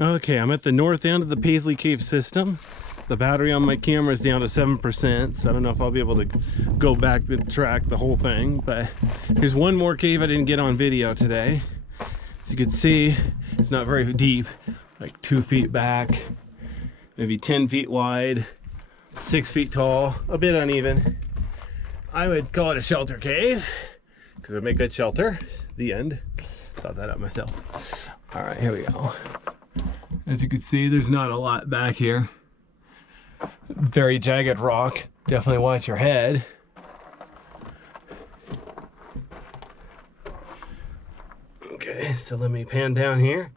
Okay, I'm at the north end of the Paisley Cave system. The battery on my camera is down to 7%, so I don't know if I'll be able to go back the track the whole thing, but here's one more cave I didn't get on video today. As you can see, it's not very deep, like 2 feet back, maybe 10 feet wide, 6 feet tall, a bit uneven. I would call it a shelter cave, because it would make good shelter. The end. Thought that up myself. All right, here we go. As you can see, there's not a lot back here. Very jagged rock. Definitely watch your head. Okay, so let me pan down here.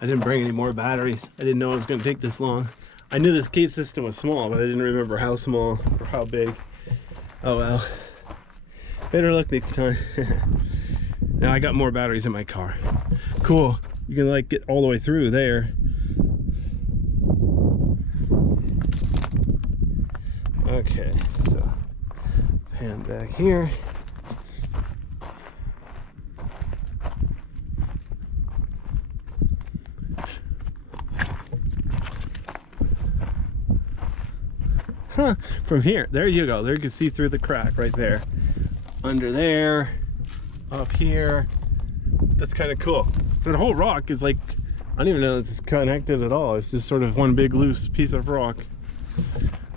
I didn't bring any more batteries. I didn't know it was going to take this long. I knew this cave system was small, but I didn't remember how small or how big. Oh well. Better luck next time. Now I got more batteries in my car. Cool. You can like get all the way through there. Okay, so pan back here. Huh, from here, there you go. There you can see through the crack right there. Under there, up here. That's kind of cool. The whole rock is like, I don't even know if it's connected at all. It's just sort of one big loose piece of rock.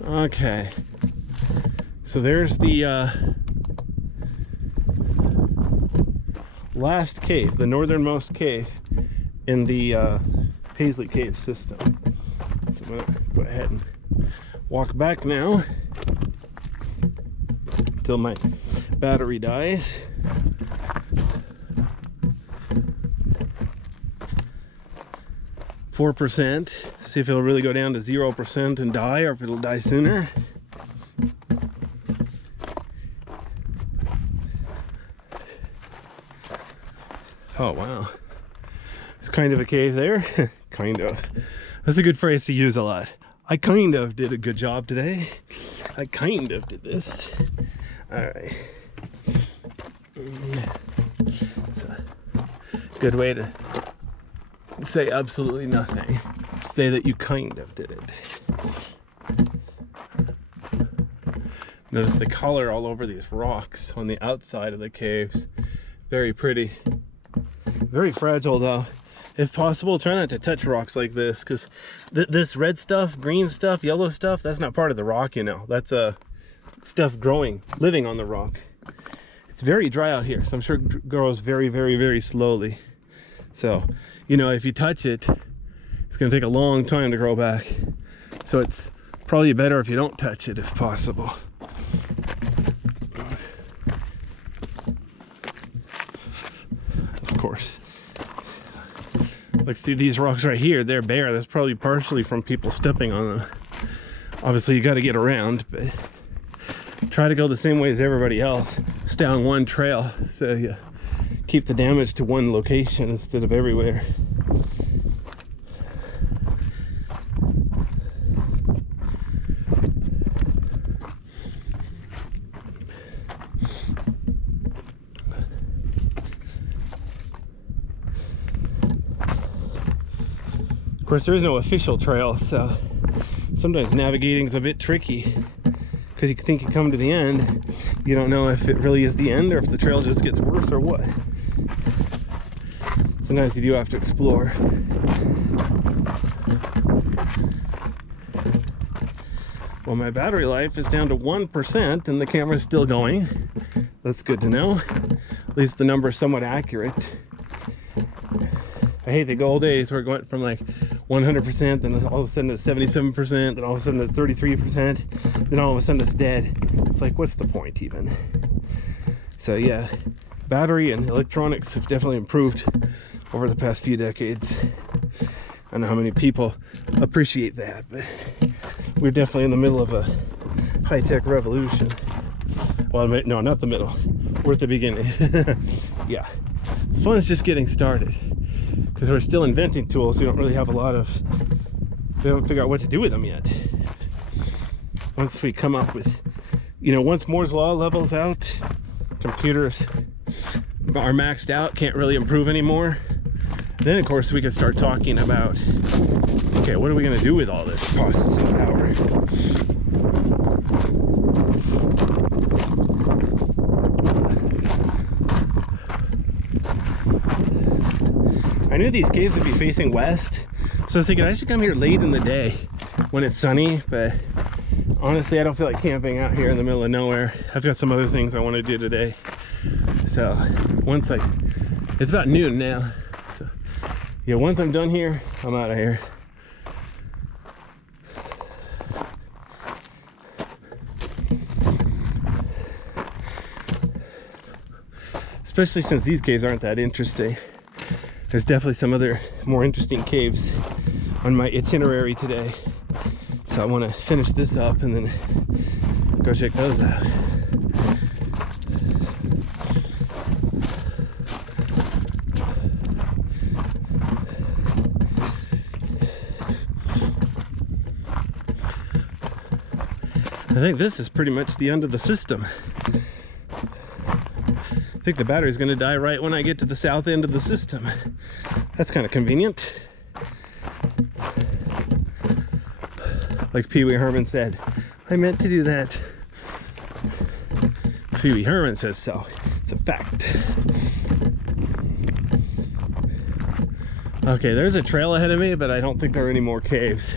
Okay. So there's the last cave, the northernmost cave in the Paisley Cave system. So I'm gonna go ahead and walk back now until my battery dies. %. See if it'll really go down to 0% and die, or if it'll die sooner. Oh wow, it's kind of a cave there. Kind of. That's a good phrase to use a lot. I kind of did a good job today. I kind of did this. All right. It's a good way to say absolutely nothing. Say that you kind of did it. Notice the color all over these rocks on the outside of the caves. Very pretty. Very fragile though. If possible, try not to touch rocks like this, because this red stuff, green stuff, yellow stuff, that's not part of the rock, you know. That's stuff growing, living on the rock. It's very dry out here, so I'm sure it grows very, very, very slowly. So, you know, if you touch it, it's going to take a long time to grow back. So it's probably better if you don't touch it if possible. Of course. Like, see these rocks right here, they're bare. That's probably partially from people stepping on them. Obviously you got to get around, but try to go the same way as everybody else. Stay on one trail, so you keep the damage to one location instead of everywhere. Of course, there is no official trail, so sometimes navigating is a bit tricky because you think you come to the end, you don't know if it really is the end or if the trail just gets worse or what. Sometimes you do have to explore. Well, my battery life is down to 1% and the camera's still going. That's good to know. At least the number is somewhat accurate. I hate the old days where it went from like 100%, then all of a sudden it's 77%, then all of a sudden it's 33%, then all of a sudden it's dead. It's like, what's the point even? So yeah, battery and electronics have definitely improved over the past few decades. I don't know how many people appreciate that, but we're definitely in the middle of a high-tech revolution. Well, no, not the middle. We're at the beginning. Yeah, the fun is just getting started. Because we're still inventing tools, we don't really have a lot of, we haven't figured out what to do with them yet. Once we come up with, you know, once Moore's Law levels out, computers are maxed out, can't really improve anymore. Then of course we could start talking about, okay, what are we going to do with all this processing power? I knew these caves would be facing west, so I was thinking I should come here late in the day when it's sunny, but honestly I don't feel like camping out here in the middle of nowhere. I've got some other things I want to do today. So it's about noon now, so yeah, once I'm done here, I'm out of here. Especially since these caves aren't that interesting. There's definitely some other more interesting caves on my itinerary today. So I want to finish this up and then go check those out. I think this is pretty much the end of the system. I think the battery's going to die right when I get to the south end of the system. That's kind of convenient. Like Pee Wee Herman said, I meant to do that. Pee Wee Herman says so. It's a fact. Okay, there's a trail ahead of me, but I don't think there are any more caves.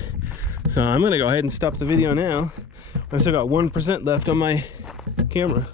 So I'm going to go ahead and stop the video now. I've still got 1% left on my camera.